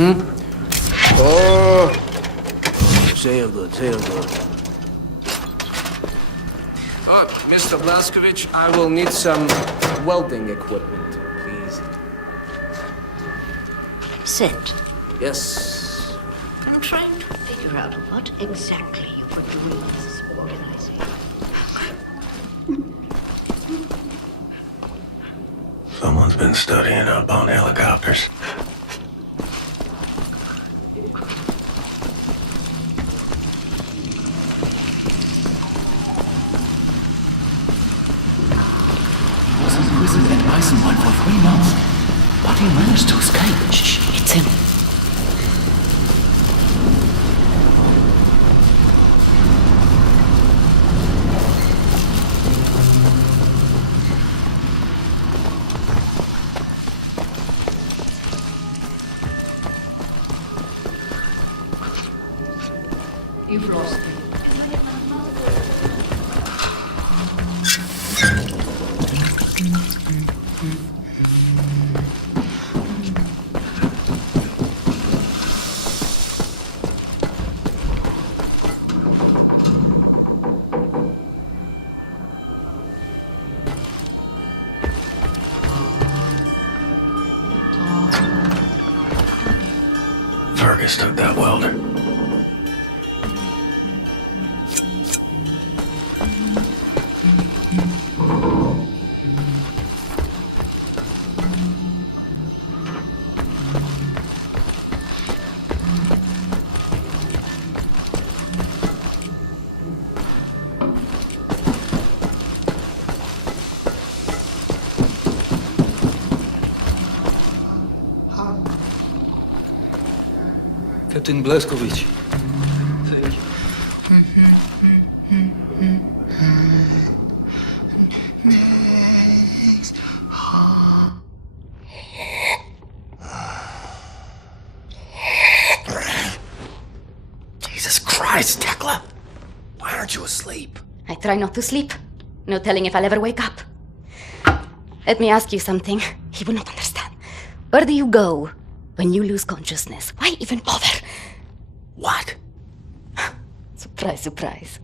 Oh, sehr good, sehr good. Oh, Mr. Blaskovich, I will need some welding equipment, please. Sit. Yes. I'm trying to figure out what exactly you were doing in this organization. Someone's been studying up on helicopters. He was imprisoned at Eisenwald for 3 months, but he managed to escape. Shh, it's him. You've lost me. Fergus took that welder. Captain Blaskovich. Jesus Christ, Tekla! Why aren't you asleep? I try not to sleep. No telling if I'll ever wake up. Let me ask you something. He will not understand. Where do you go when you lose consciousness? Why even bother? What? Surprise, surprise.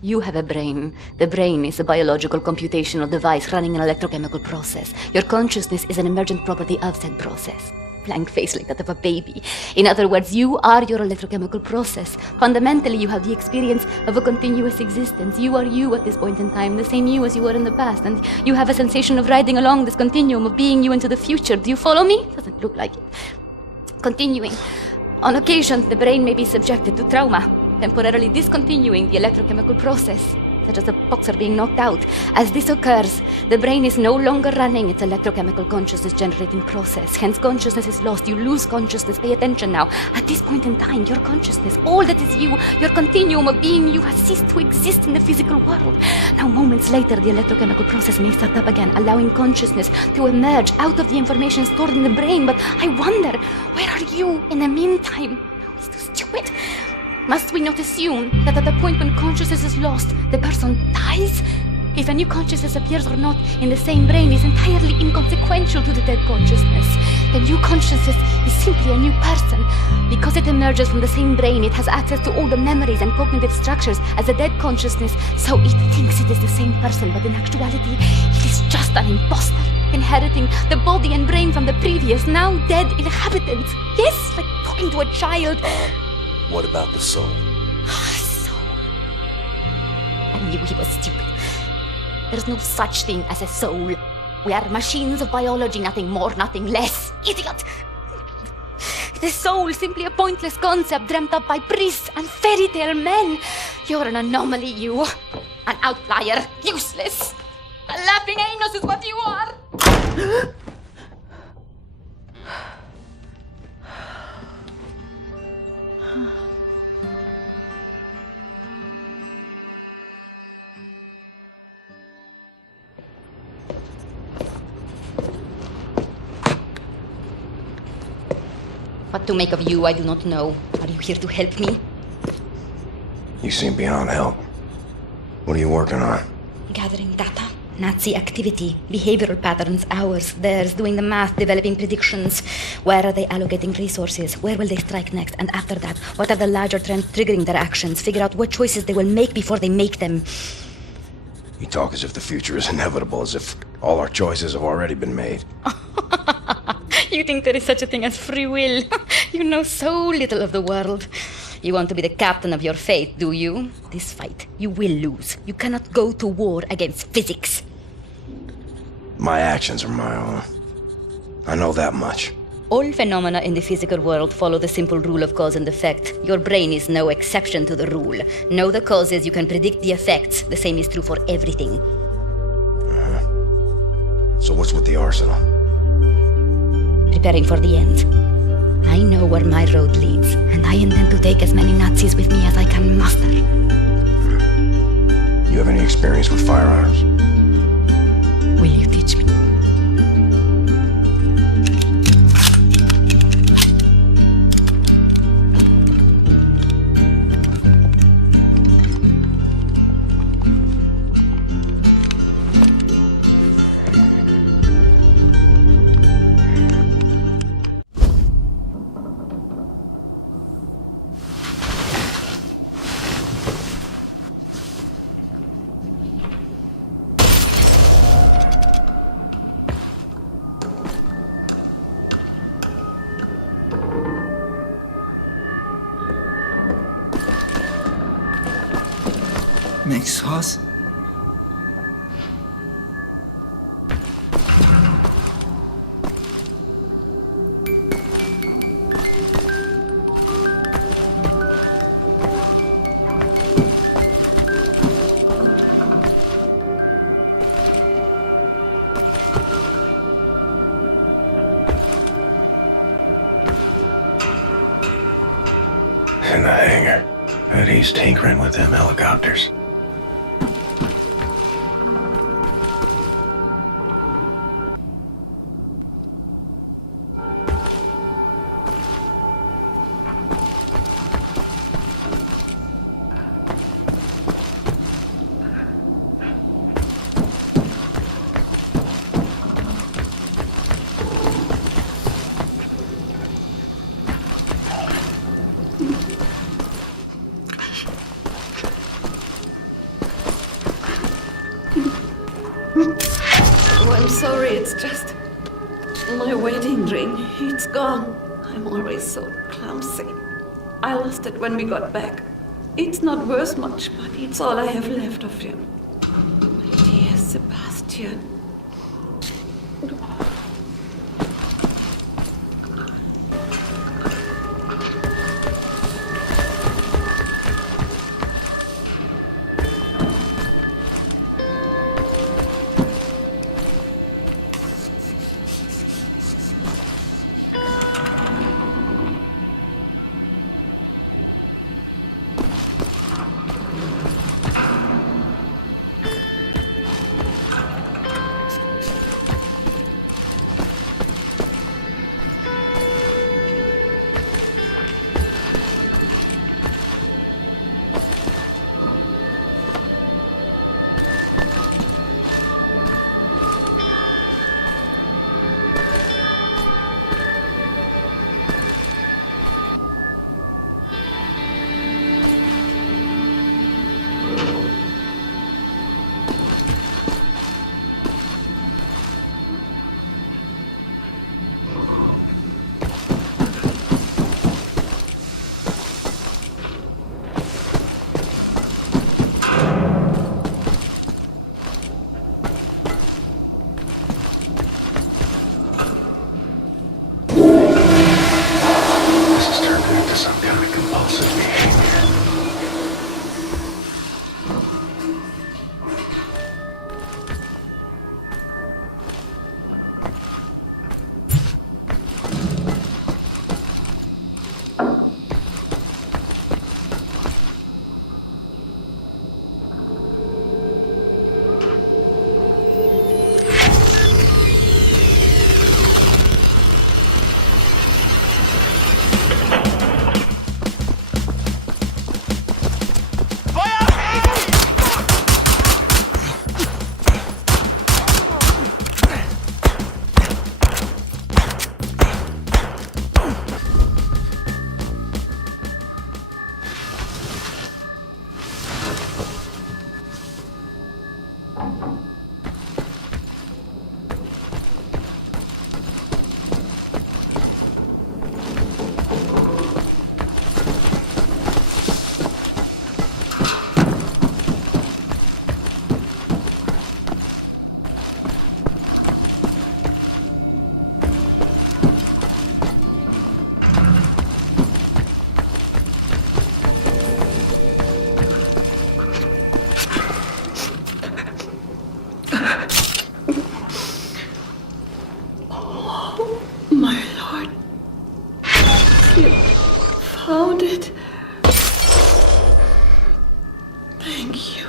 You have a brain. The brain is a biological computational device running an electrochemical process. Your consciousness is an emergent property of said process. Blank face like that of a baby. In other words, you are your electrochemical process. Fundamentally, you have the experience of a continuous existence. You are you at this point in time, the same you as you were in the past, and you have a sensation of riding along this continuum of being you into the future. Do you follow me? Doesn't look like it. Continuing. On occasion, the brain may be subjected to trauma, temporarily discontinuing the electrochemical process, such as a boxer being knocked out. As this occurs, the brain is no longer running its electrochemical consciousness-generating process. Hence, consciousness is lost. You lose consciousness. Pay attention now. At this point in time, your consciousness, all that is you, your continuum of being you, has ceased to exist in the physical world. Now, moments later, the electrochemical process may start up again, allowing consciousness to emerge out of the information stored in the brain. But I wonder, where are you in the meantime? No, it's too stupid. Must we not assume that at the point when consciousness is lost, the person dies? If a new consciousness appears or not in the same brain is entirely inconsequential to the dead consciousness. The new consciousness is simply a new person. Because it emerges from the same brain, it has access to all the memories and cognitive structures as a dead consciousness, so it thinks it is the same person, but in actuality, it is just an imposter, inheriting the body and brain from the previous, now dead inhabitants. Yes, like talking to a child. What about the soul? Soul. I knew he was stupid. There's no such thing as a soul. We are machines of biology, nothing more, nothing less. Idiot! The soul is simply a pointless concept dreamt up by priests and fairy tale men. You're an anomaly, you. An outlier. Useless. A laughing anus is what you are. What to make of you, I do not know. Are you here to help me? You seem beyond help. What are you working on? Gathering data. Nazi activity, behavioral patterns, ours, theirs, doing the math, developing predictions. Where are they allocating resources? Where will they strike next? And after that, what are the larger trends triggering their actions? Figure out what choices they will make before they make them. You talk as if the future is inevitable, as if all our choices have already been made. You think there is such a thing as free will? You know so little of the world. You want to be the captain of your fate, do you? This fight, you will lose. You cannot go to war against physics. My actions are my own. I know that much. All phenomena in the physical world follow the simple rule of cause and effect. Your brain is no exception to the rule. Know the causes, you can predict the effects. The same is true for everything. So what's with the arsenal? Preparing for the end. I know where my road leads, and I intend to take as many Nazis with me as I can muster. You have any experience with firearms? Will you teach me? Next horse. In the hangar. And he's tinkering with them helicopters. Oh, I'm sorry, it's just my wedding ring. It's gone. I'm always so clumsy. I lost it when we got back. It's not worth much, but it's all I have left of you. My dear Sebastian. How did... Thank you.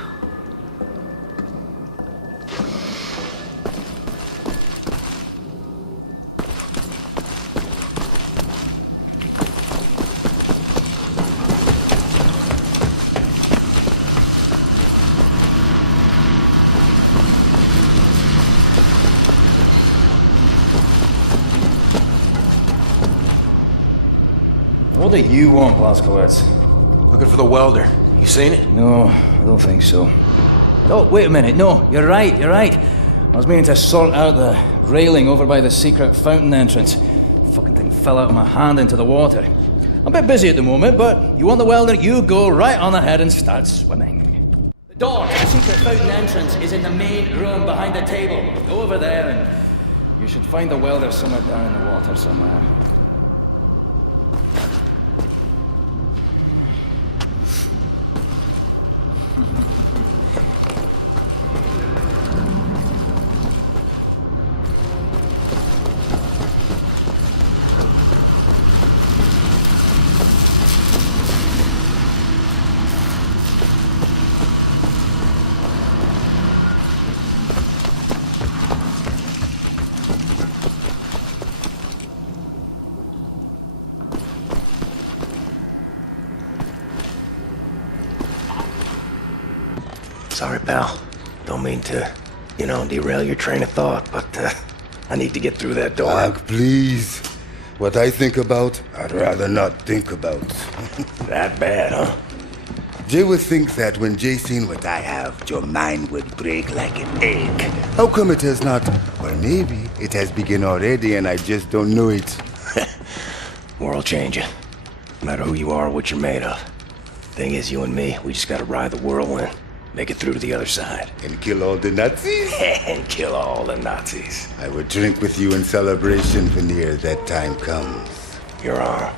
What do you want, Blazkowicz? Looking for the welder. You seen it? No, I don't think so. Oh, wait a minute. No, you're right. I was meaning to sort out the railing over by the secret fountain entrance. Fucking thing fell out of my hand into the water. I'm a bit busy at the moment, but you want the welder, you go right on ahead and start swimming. The door to the secret fountain entrance is in the main room behind the table. Go over there and you should find the welder somewhere down in the water somewhere. Sorry, pal. Don't mean to, derail your train of thought, but I need to get through that door. Doc, please. What I think about, I'd rather not think about. That bad, huh? Jay would think that when Jay seen what I have, your mind would break like an egg. How come it has not? Or maybe it has begun already and I just don't know it. World changing. No matter who you are or what you're made of. Thing is, you and me, we just gotta ride the whirlwind. Make it through to the other side. And kill all the Nazis? And kill all the Nazis. I would drink with you in celebration when near that time comes. Your arm.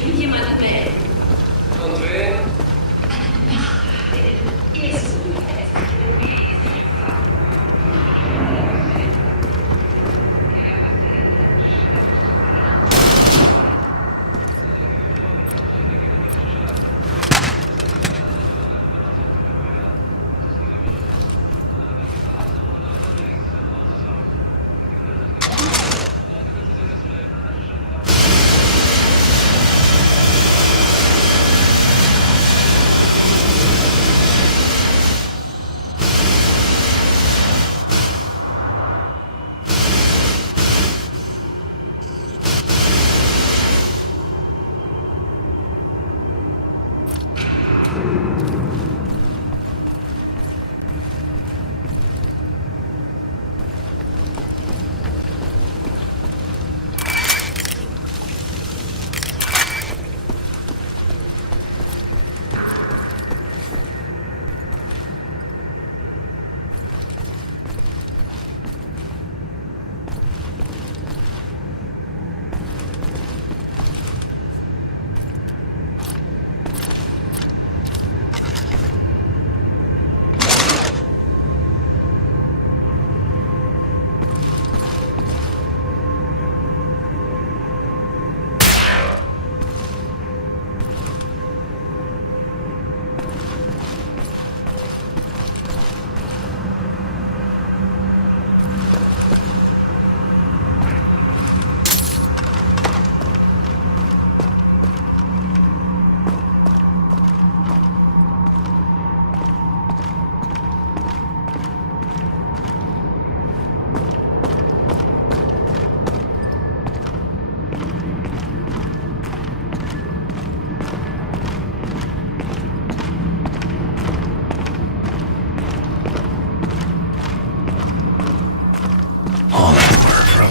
Irgendjemand mehr. Und wen?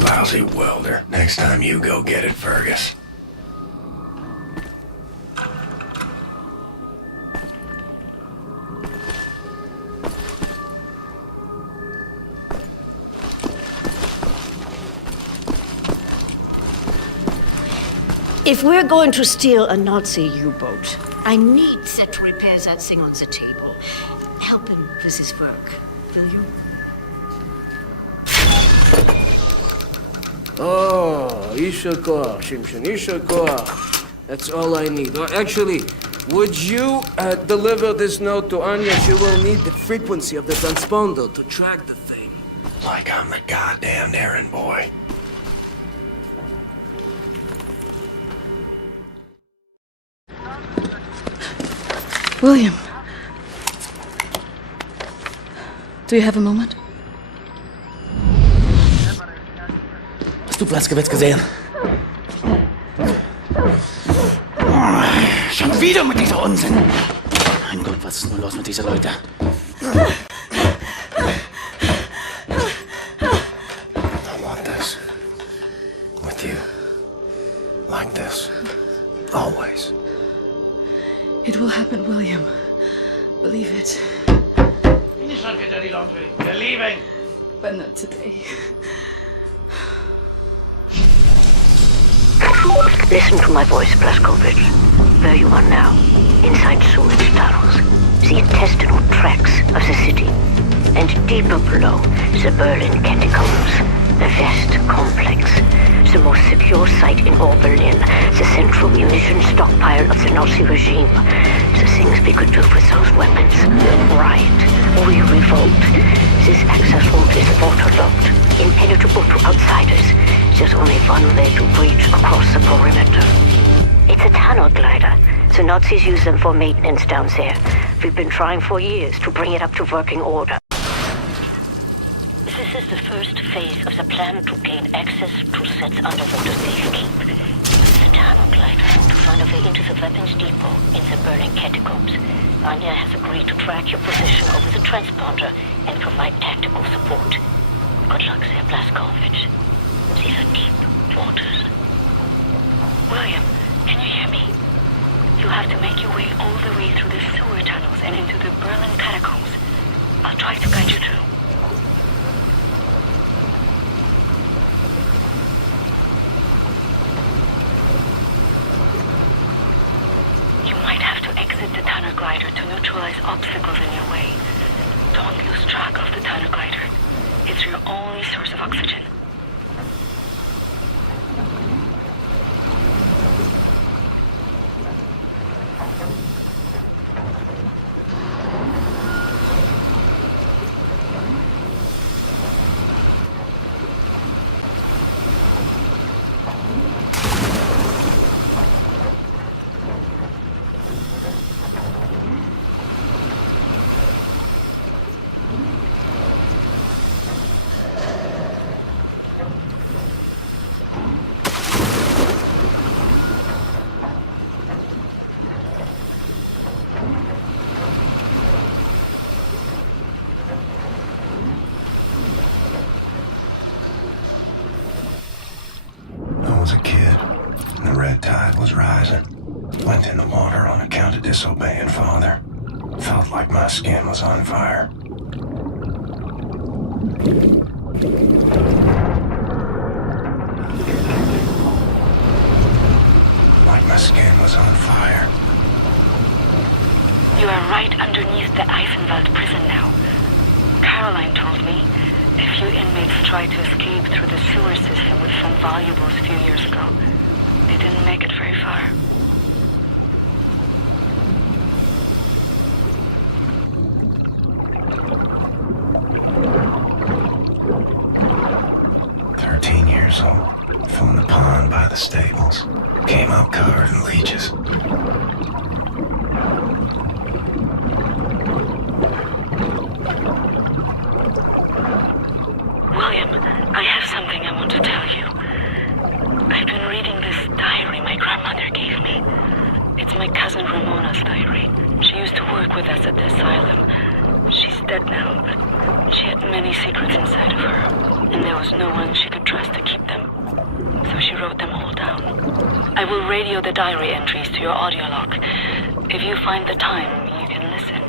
Lousy welder. Next time you go get it, Fergus. If we're going to steal a Nazi U-boat, I need Zed to repair that thing on the table. Help him with his work, will you? Oh, Isha Koach, Shimshon, Isha Koach. That's all I need. Actually, would you deliver this note to Anya? She will need the frequency of the transponder to track the thing. Like I'm the goddamn errand boy. William. Do you have a moment? Hast du Blaskowitz gesehen? Schon wieder mit dieser Unsinn. Mein Gott, was ist nur los mit diesen Leuten? I want this. With you. Like this. Always. It will happen, William. Believe it. Finish and get ready, laundry. We're leaving. But not today. Listen to my voice, Blazkowicz. Where you are now, inside sewage tunnels, the intestinal tracts of the city, and deeper below, the Berlin Catacombs, the vast complex, the most secure site in all Berlin, the central munition stockpile of the Nazi regime, the things we could do with those weapons. Riot, we revolt. This access route is waterlogged, impenetrable to outsiders. There's only one way to breach across the perimeter. It's a tunnel glider. The Nazis use them for maintenance down there. We've been trying for years to bring it up to working order. This is the first phase of the plan to gain access to Zed's underwater safekeep. Use the tunnel glider to find a way into the weapons depot in the Berlin Catacombs. Anya has agreed to track your position over the transponder and provide tactical support. Good luck there, Blazkowicz. These are deep waters. William, can you hear me? You have to make your way all the way through the sewer tunnels and into the Berlin Catacombs. I'll try to guide you through. glider to neutralize obstacles in your way. Don't lose track of the tunnel glider. It's your only source of oxygen. I was a kid. The red tide was rising. Went in the water on account of disobeying father. Felt like my skin was on fire. Like my skin was on fire. You are right underneath the Eisenwald prison now. Caroline told me a few inmates tried to escape through the sewer system with some valuables a few years ago. They didn't make it very far. Years old, fell in the pond by the stables. Came out covered in leeches. William, I have something I want to tell you. I've been reading this diary my grandmother gave me. It's my cousin Ramona's diary. She used to work with us at the asylum. She's dead now, but she had many secrets inside of her, and there was no one she could trust to keep them. So she wrote them all down. I will radio the diary entries to your audio log. If you find the time, you can listen.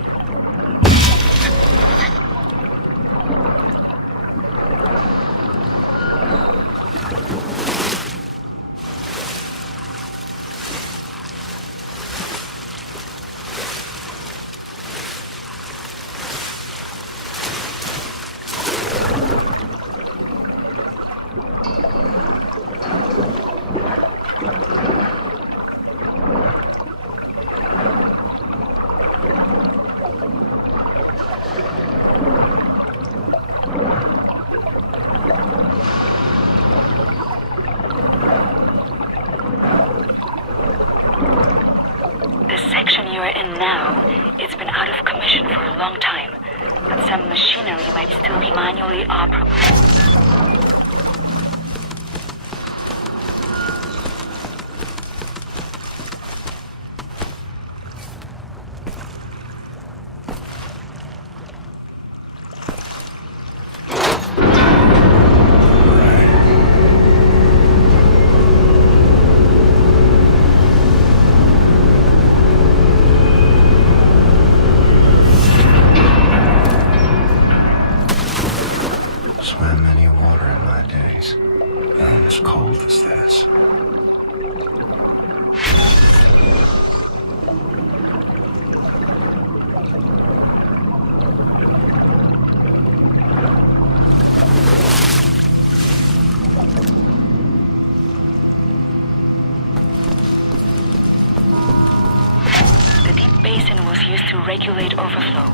Regulate overflow.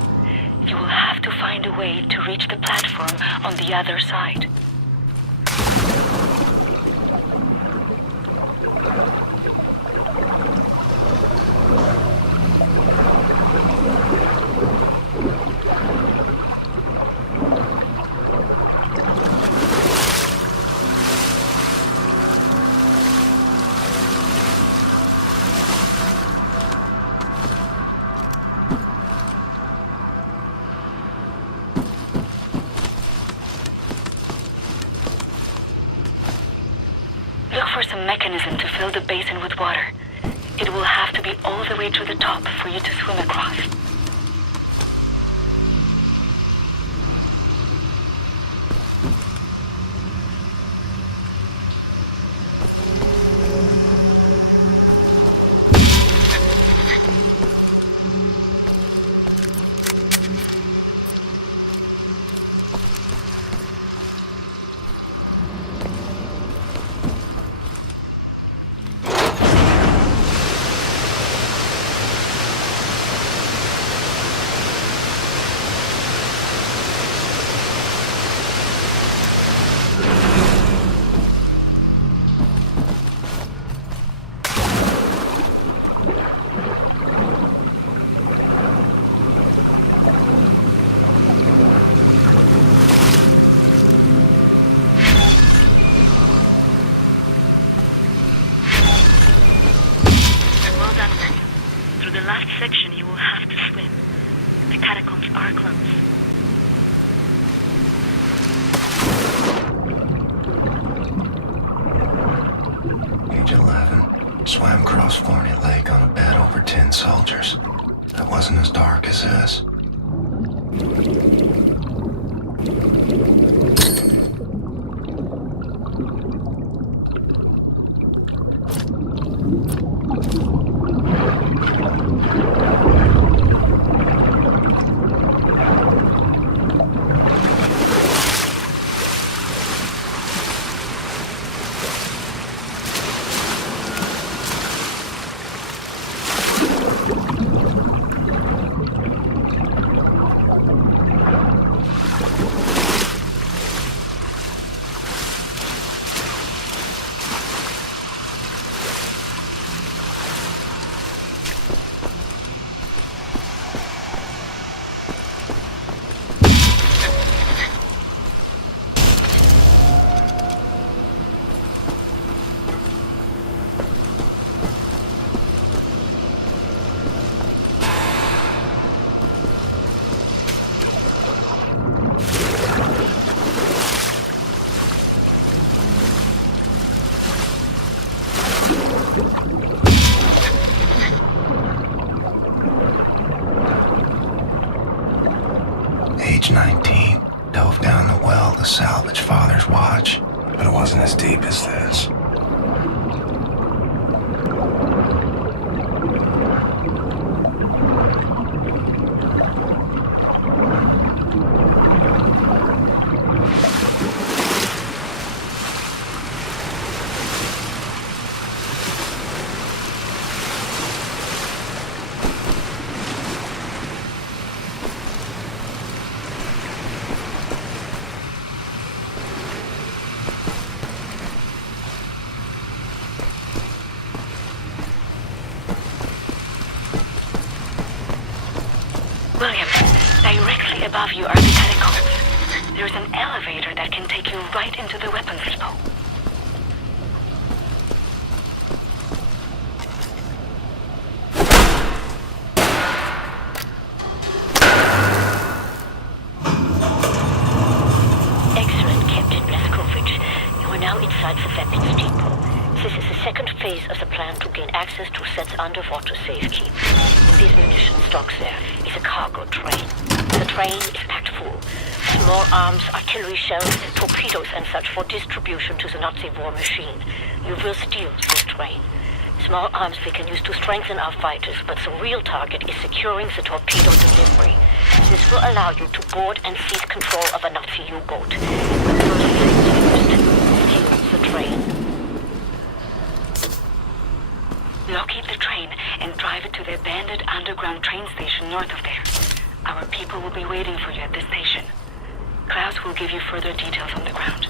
You will have to find a way to reach the platform on the other side. Mechanism to fill the basin with water. It will have to be all the way to the top for you to swim across. the last section, you will have to swim. The catacombs are closed. Age 11. Swam across Forney Lake on a bed over 10 soldiers. It wasn't as dark as this. Age 19, dove down the well to salvage Father's watch, but it wasn't as deep as this. William, directly above you are the catacombs. There's an elevator that can take you right into the weapons depot. Excellent, Captain Blazkowicz. You are now inside the weapons depot. This is the second phase of the plan to gain access to Set's underwater safekeep. In these munition stocks there is a cargo train. The train is packed full. Small arms, artillery shells, torpedoes and such for distribution to the Nazi war machine. You will steal this train. Small arms we can use to strengthen our fighters, but the real target is securing the torpedo delivery. This will allow you to board and seize control of a Nazi U-boat. The first thing used, steal the train. Locate the train and drive it to the abandoned underground train station north of there. Our people will be waiting for you at the station. Klaus will give you further details on the ground.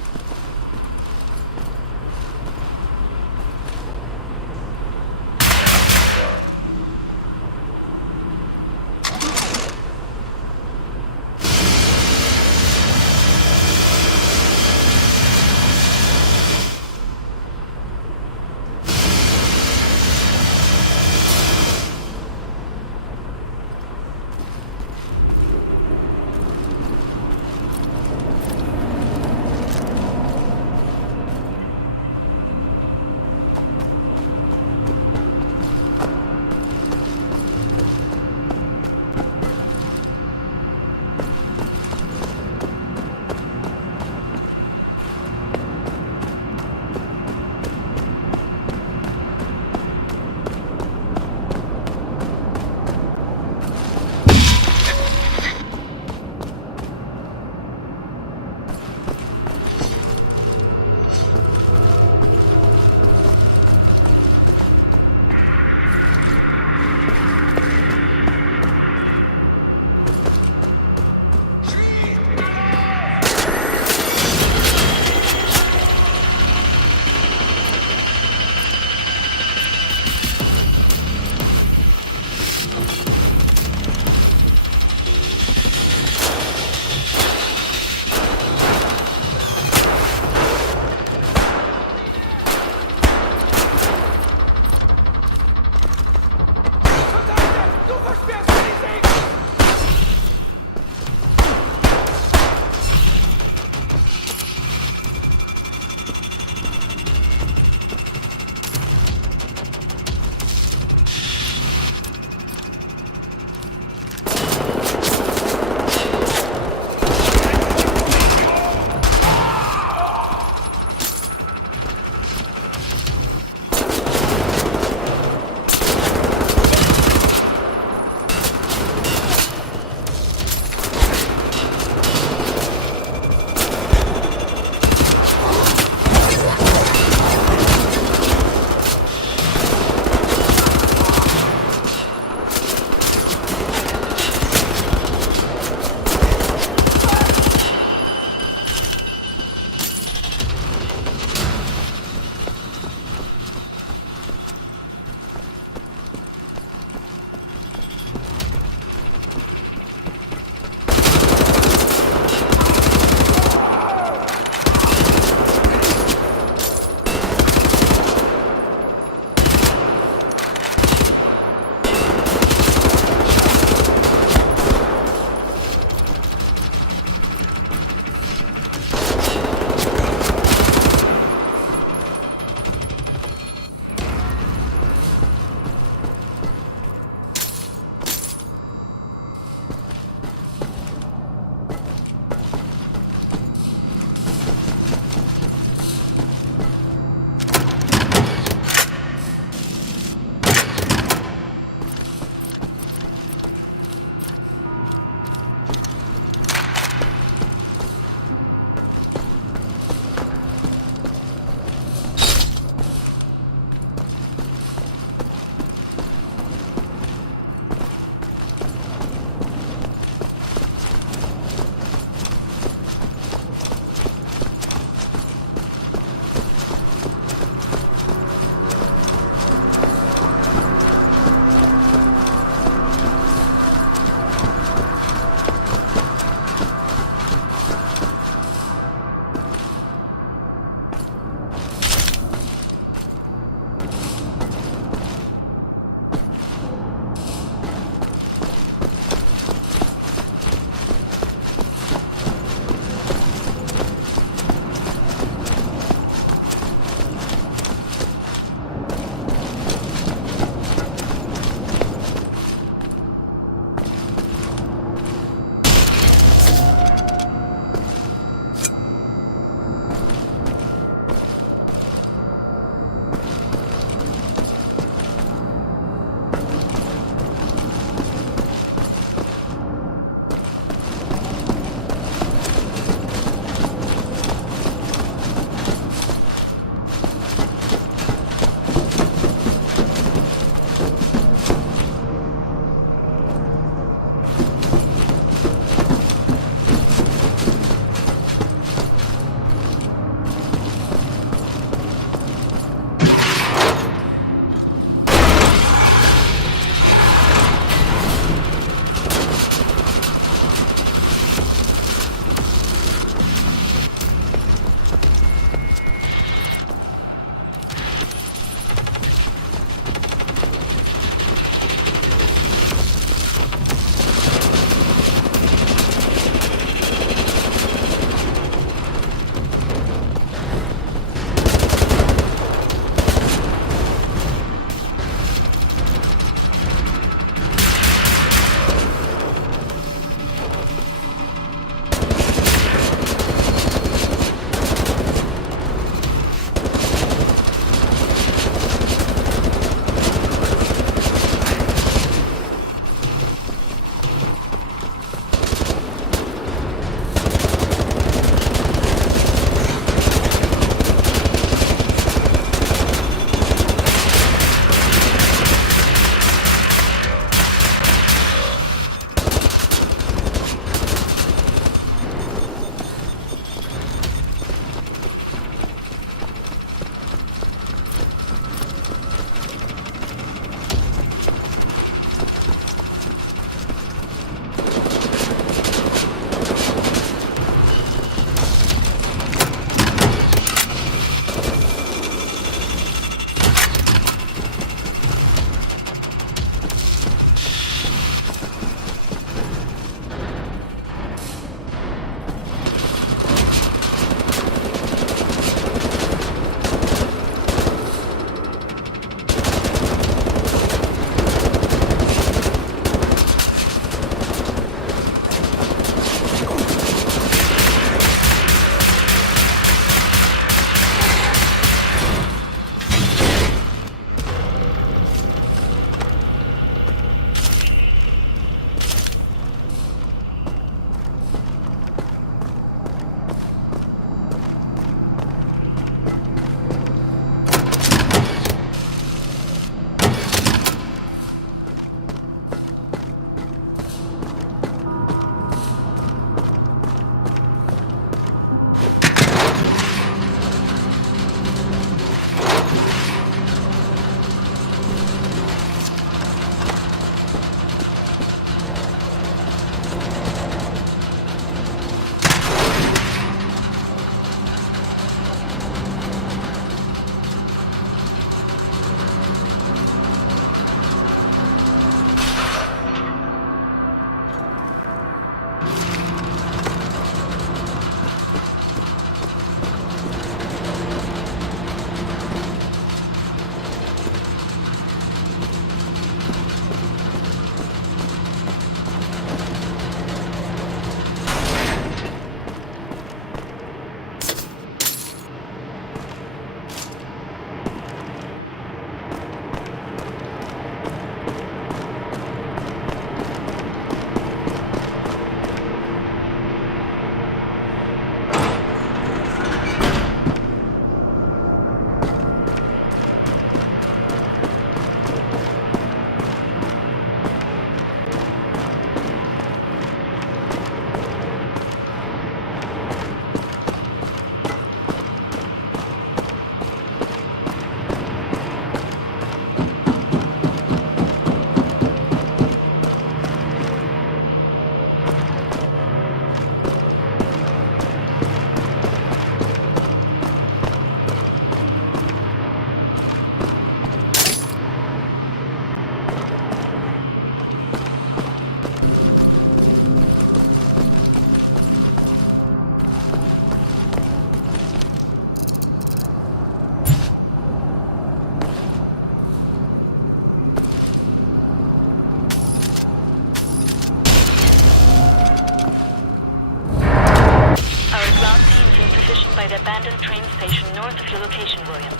the abandoned train station north of your location, William.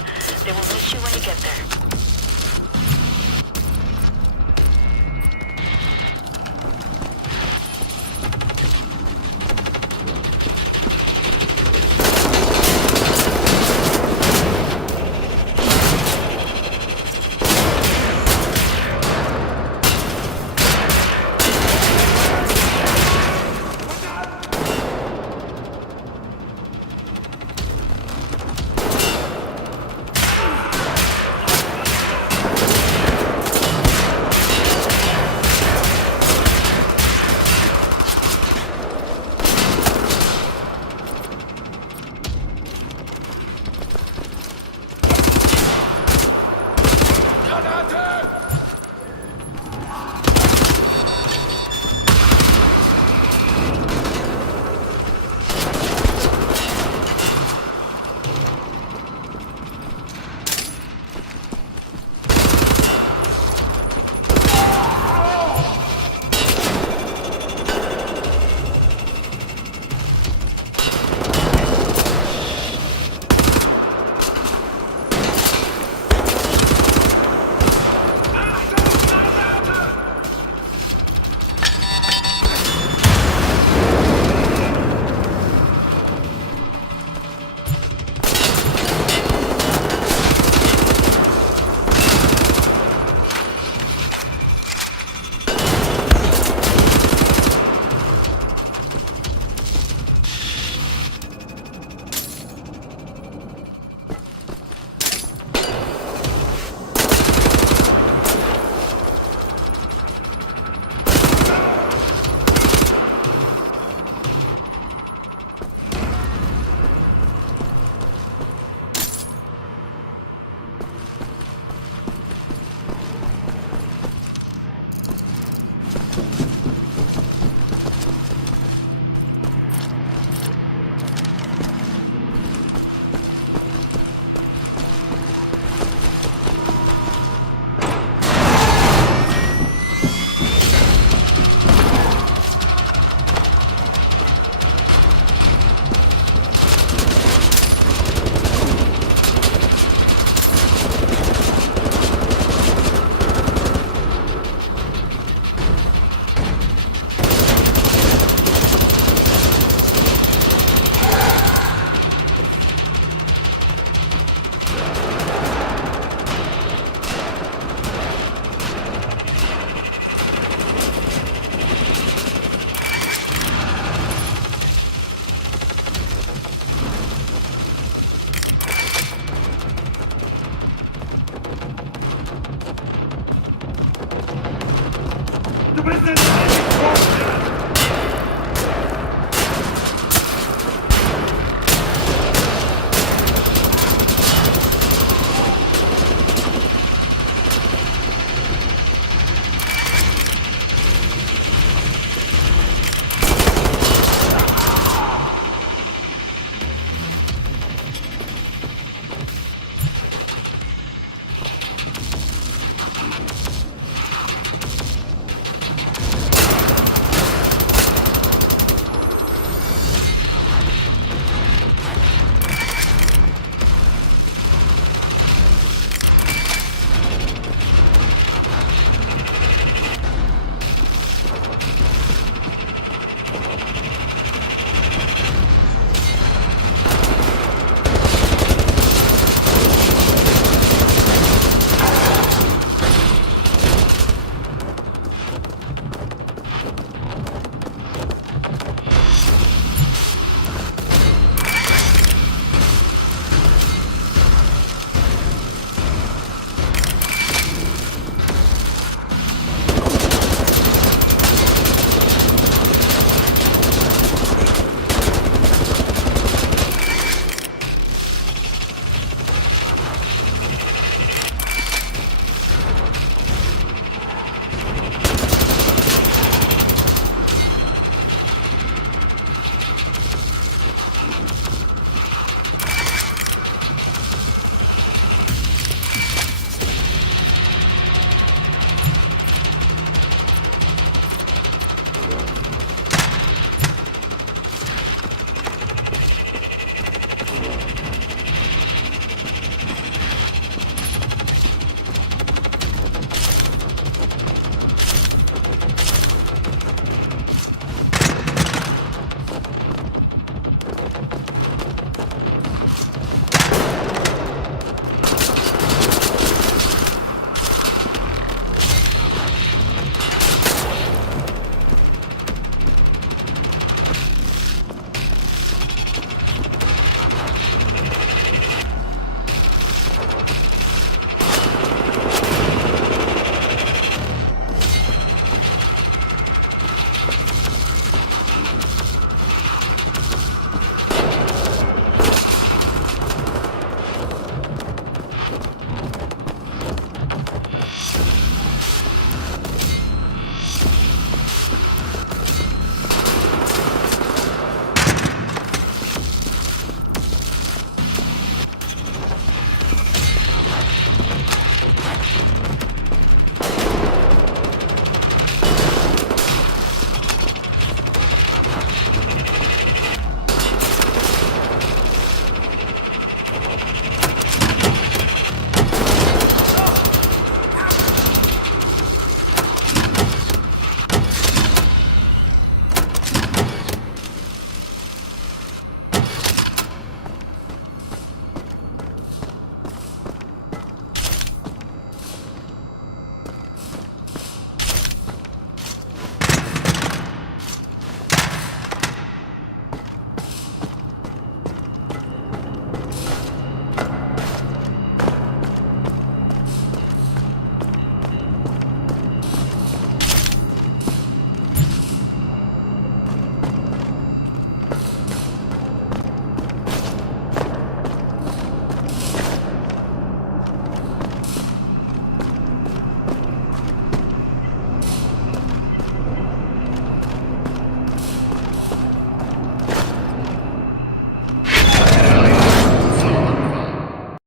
They will meet you when you get there.